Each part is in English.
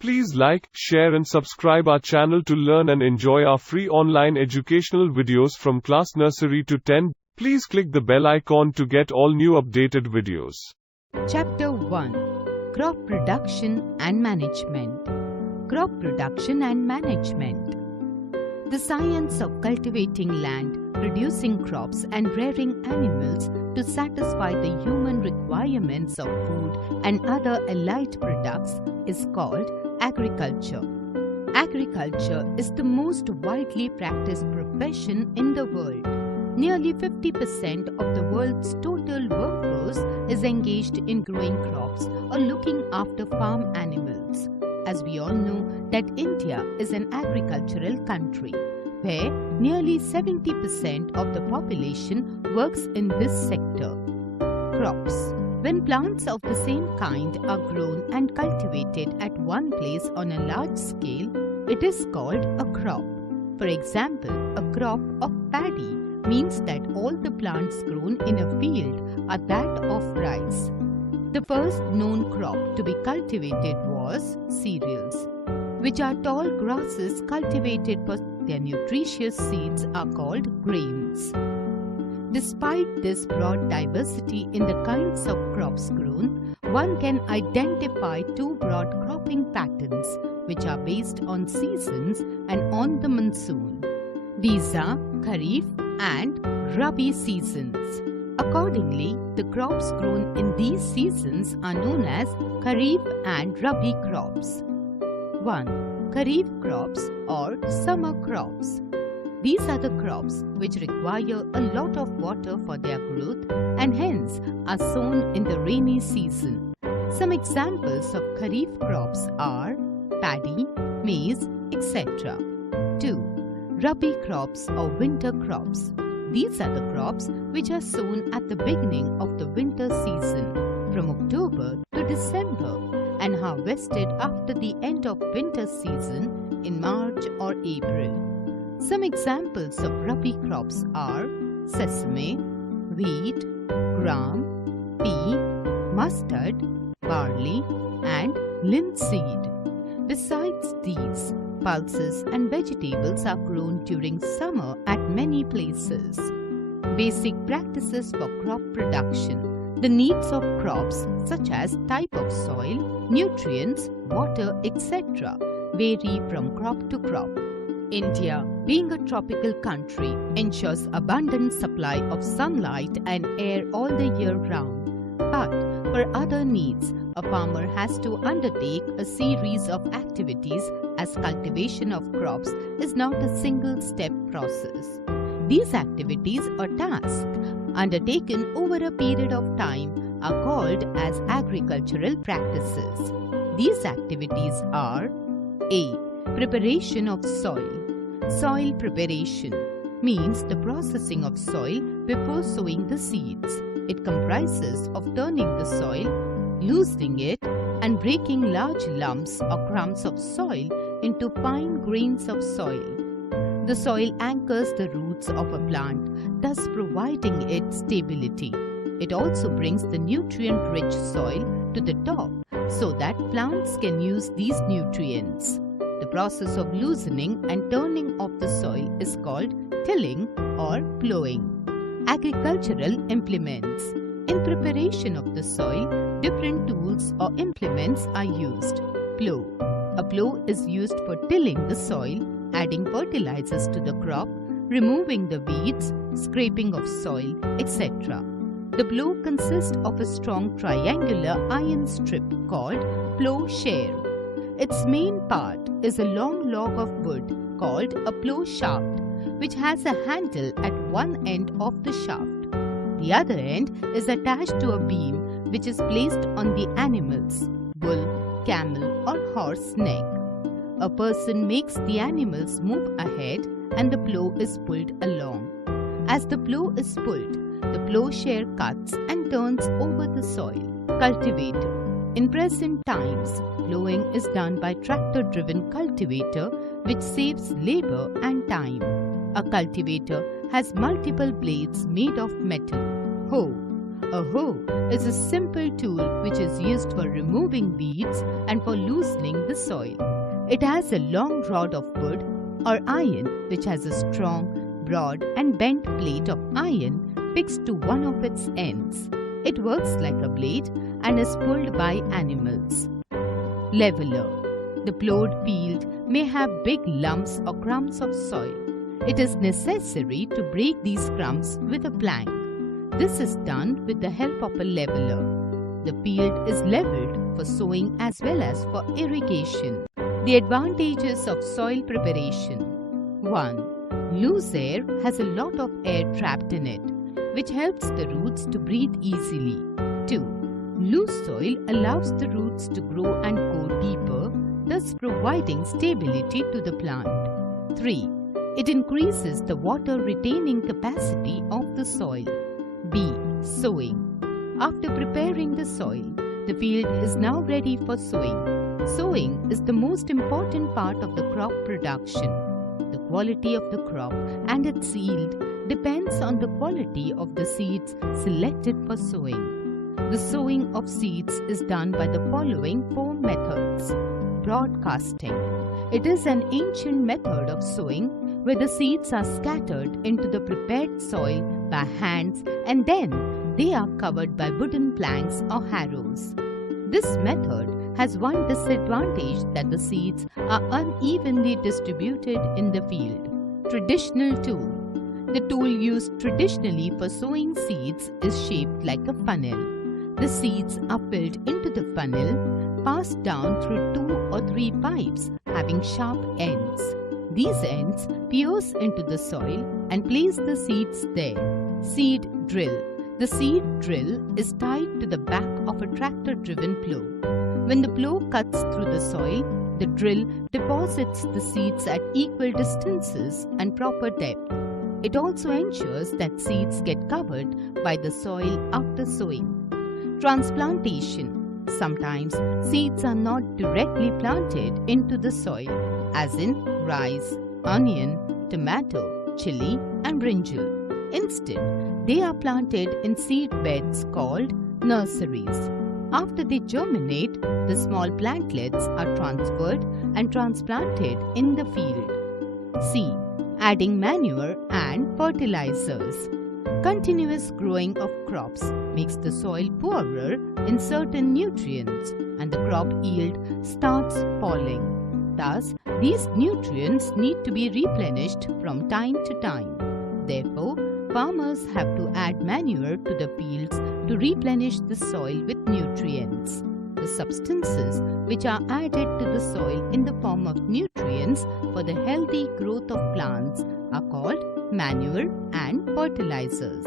Please like, share and subscribe our channel to learn and enjoy our free online educational videos from class nursery to 10. Please click the bell icon to get all new updated videos. Chapter 1. Crop Production and Management. Crop Production and Management. The science of cultivating land, producing crops and rearing animals to satisfy the human requirements of food and other allied products is called agriculture. Agriculture is the most widely practiced profession in the world. Nearly 50% of the world's total workforce is engaged in growing crops or looking after farm animals. As we all know that India is an agricultural country, where nearly 70% of the population works in this sector. Crops. When plants of the same kind are grown and cultivated at one place on a large scale, it is called a crop. For example, a crop of paddy means that all the plants grown in a field are that of rice. The first known crop to be cultivated was cereals, which are tall grasses cultivated for their nutritious seeds are called grains. Despite this broad diversity in the kinds of crops grown, one can identify two broad cropping patterns which are based on seasons and on the monsoon. These are Karif and Rabi seasons. Accordingly, the crops grown in these seasons are known as Karif and Rabi crops. 1. Karif crops or summer crops. These are the crops which require a lot of water for their growth and hence are sown in the rainy season. Some examples of Karif crops are paddy, maize, etc. 2. Rabi crops or winter crops. These are the crops which are sown at the beginning of the winter season, from October to December, and harvested after the end of winter season in March or April. Some examples of Rabi crops are sesame, wheat, gram, pea, mustard, barley, and linseed. Besides these, pulses and vegetables are grown during summer at many places. Basic practices for crop production. The needs of crops such as type of soil, nutrients, water, etc. vary from crop to crop. India, being a tropical country, ensures abundant supply of sunlight and air all the year round. But for other needs, a farmer has to undertake a series of activities as cultivation of crops is not a single-step process. These activities or tasks undertaken over a period of time are called as agricultural practices. These activities are A. Preparation of soil. Soil preparation means the processing of soil before sowing the seeds. It comprises of turning the soil, loosening it, and breaking large lumps or crumbs of soil into fine grains of soil. The soil anchors the roots of a plant, thus providing it stability. It also brings the nutrient-rich soil to the top so that plants can use these nutrients. The process of loosening and turning of the soil is called tilling or plowing. Agricultural implements. In preparation of the soil, different tools or implements are used. Plow. A plow is used for tilling the soil, adding fertilizers to the crop, removing the weeds, scraping of soil, etc. The plow consists of a strong triangular iron strip called plowshare. Its main part is a long log of wood called a plow shaft, which has a handle at one end of the shaft. The other end is attached to a beam which is placed on the animal's bull, camel or horse neck. A person makes the animals move ahead and the plow is pulled along. As the plow is pulled, the plowshare cuts and turns over the soil. Cultivator. In present times, plowing is done by tractor-driven cultivator which saves labor and time. A cultivator has multiple blades made of metal. Hoe. A hoe is a simple tool which is used for removing weeds and for loosening the soil. It has a long rod of wood or iron which has a strong, broad and bent plate of iron fixed to one of its ends. It works like a blade and is pulled by animals. Leveler. The plowed field may have big lumps or crumbs of soil. It is necessary to break these crumbs with a plank. This is done with the help of a leveler. The field is leveled for sowing as well as for irrigation. The advantages of soil preparation. 1. Loose air has a lot of air trapped in it, which helps the roots to breathe easily. 2. Loose soil allows the roots to grow and go deeper, thus providing stability to the plant. 3. It increases the water retaining capacity of the soil. B. Sowing. After preparing the soil, the field is now ready for sowing. Sowing is the most important part of the crop production. The quality of the crop and its yield depends on the quality of the seeds selected for sowing. The sowing of seeds is done by the following 4 methods. Broadcasting. It is an ancient method of sowing where the seeds are scattered into the prepared soil by hands and then they are covered by wooden planks or harrows. This method has one disadvantage that the seeds are unevenly distributed in the field. Traditional tool. The tool used traditionally for sowing seeds is shaped like a funnel. The seeds are filled into the funnel, passed down through 2 or 3 pipes having sharp ends. These ends pierce into the soil and place the seeds there. Seed drill. The seed drill is tied to the back of a tractor-driven plow. When the plow cuts through the soil, the drill deposits the seeds at equal distances and proper depth. It also ensures that seeds get covered by the soil after sowing. Transplantation. Sometimes seeds are not directly planted into the soil, as in rice, onion, tomato, chili, and brinjal. Instead, they are planted in seed beds called nurseries. After they germinate, the small plantlets are transferred and transplanted in the field. C. Adding manure and fertilizers. Continuous growing of crops makes the soil poorer in certain nutrients and the crop yield starts falling. Thus, these nutrients need to be replenished from time to time. Therefore, farmers have to add manure to the fields to replenish the soil with nutrients. The substances which are added to the soil in the form of nutrients for the healthy growth of plants are called manure and fertilizers.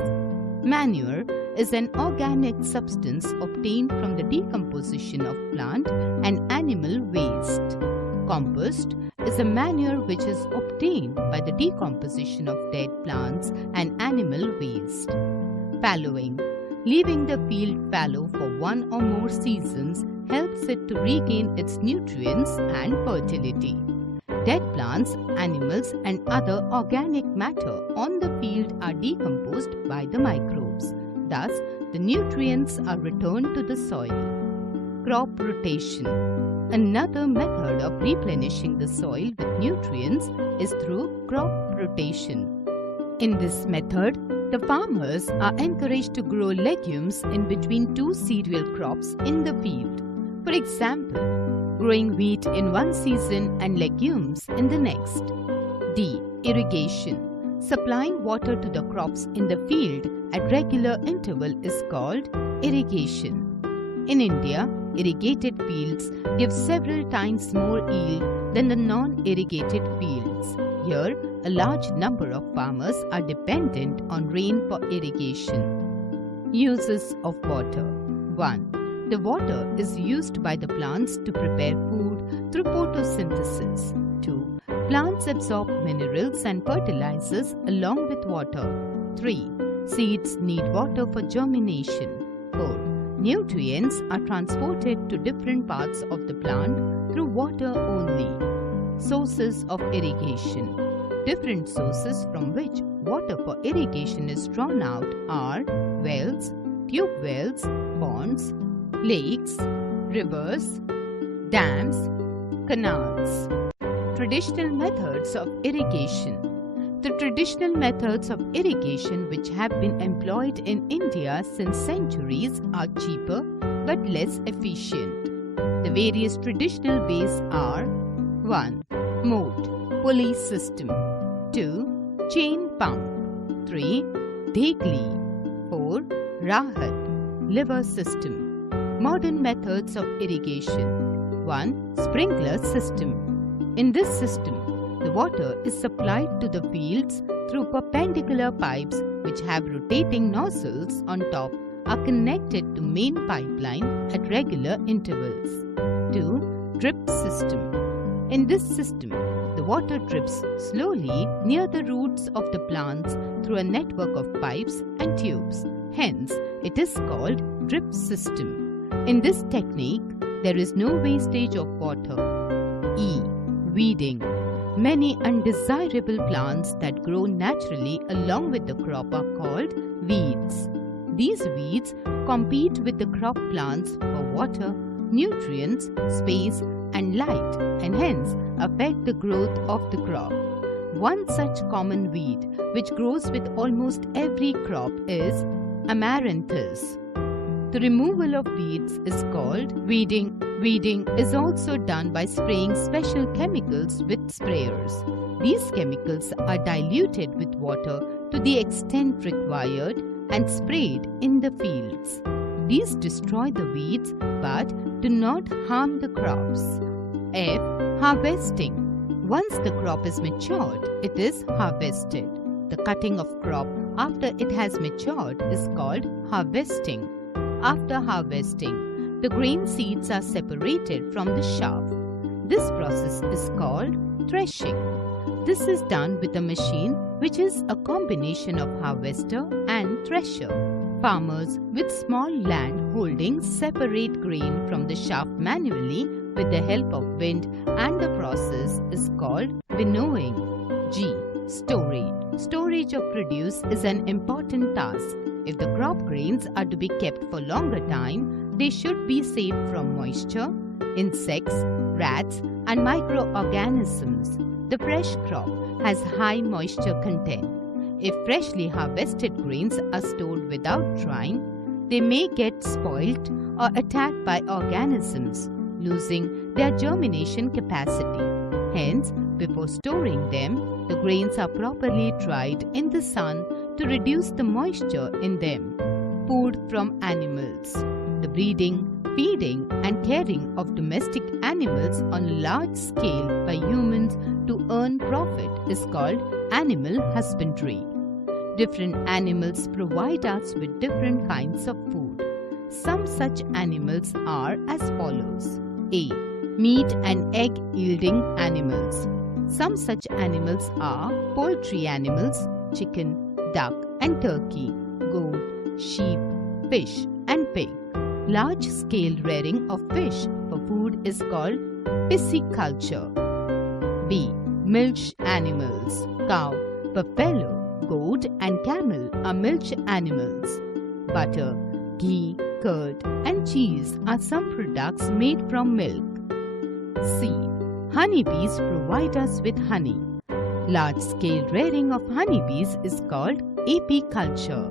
Manure is an organic substance obtained from the decomposition of plant and animal waste. Compost is a manure which is obtained by the decomposition of dead plants and animal waste. Fallowing. Leaving the field fallow for 1 or more seasons helps it to regain its nutrients and fertility. Dead plants, animals, and other organic matter on the field are decomposed by the microbes. Thus, the nutrients are returned to the soil. Crop rotation. Another method of replenishing the soil with nutrients is through crop rotation. In this method, the farmers are encouraged to grow legumes in between 2 cereal crops in the field. For example, growing wheat in one season and legumes in the next. D. Irrigation. Supplying water to the crops in the field at regular interval is called irrigation. In India, irrigated fields give several times more yield than the non-irrigated fields. Here, a large number of farmers are dependent on rain for irrigation. Uses of water. 1. The water is used by the plants to prepare food through photosynthesis. 2. Plants absorb minerals and fertilizers along with water. 3. Seeds need water for germination. 4. Nutrients are transported to different parts of the plant through water only. Sources of irrigation. Different sources from which water for irrigation is drawn out are wells, tube wells, ponds, lakes, rivers, dams, canals. Traditional methods of irrigation. The traditional methods of irrigation which have been employed in India since centuries are cheaper but less efficient. The various traditional ways are: 1. Moat, pulley system. 2. Chain pump. 3. Dhegli. 4. Rahat, lever system. Modern methods of irrigation. 1. Sprinkler system. In this system, the water is supplied to the fields through perpendicular pipes which have rotating nozzles on top are connected to main pipeline at regular intervals. 2. Drip system. In this system, the water drips slowly near the roots of the plants through a network of pipes and tubes. Hence, it is called drip system. In this technique, there is no wastage of water. E. Weeding. Many undesirable plants that grow naturally along with the crop are called weeds. These weeds compete with the crop plants for water, nutrients, space, and light, and hence affect the growth of the crop. One such common weed which grows with almost every crop is amaranthus. The removal of weeds is called weeding. Weeding is also done by spraying special chemicals with sprayers. These chemicals are diluted with water to the extent required and sprayed in the fields. These destroy the weeds but do not harm the crops. F. Harvesting. Once the crop is matured, it is harvested. The cutting of crop after it has matured is called harvesting. After harvesting, the grain seeds are separated from the chaff. This process is called threshing. This is done with a machine which is a combination of harvester and thresher. Farmers with small land holdings separate grain from the chaff manually with the help of wind, and the process is called winnowing. G. Storage. Storage of produce is an important task. If the crop grains are to be kept for longer time, they should be saved from moisture, insects, rats, and microorganisms. The fresh crop has high moisture content. If freshly harvested grains are stored without drying, they may get spoilt or attacked by organisms, losing their germination capacity. Hence, before storing them, the grains are properly dried in the sun to reduce the moisture in them. Food from animals. The breeding, feeding, and caring of domestic animals on a large scale by humans to earn profit is called animal husbandry. Different animals provide us with different kinds of food. Some such animals are as follows. A. Meat and egg yielding animals. Some such animals are poultry animals, chicken, duck and turkey, goat, sheep, fish and pig. Large-scale rearing of fish for food is called pisciculture. B. Milch animals. Cow, buffalo, goat and camel are milch animals. Butter, ghee, curd and cheese are some products made from milk. C. Honeybees provide us with honey. Large-scale rearing of honeybees is called apiculture.